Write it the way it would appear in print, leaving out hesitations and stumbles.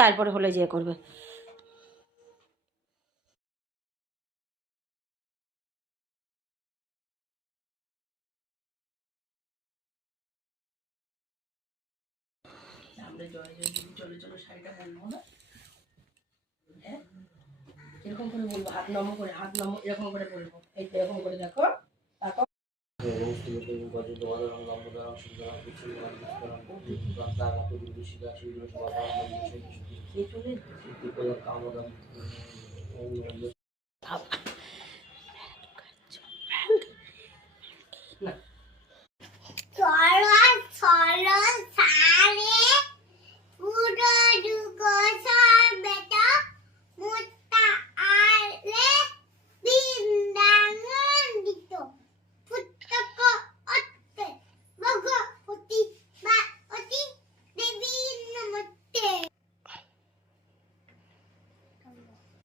তারপরে হলে যে করবে। আমরা জয় জয় দিদি চলো চলো শাড়িটা বলবো না, হ্যাঁ এরকম করে বলবো, হাত নম করে, হাত নম এরকম করে বলবো, এই তো এরকম করে দেখো তারপর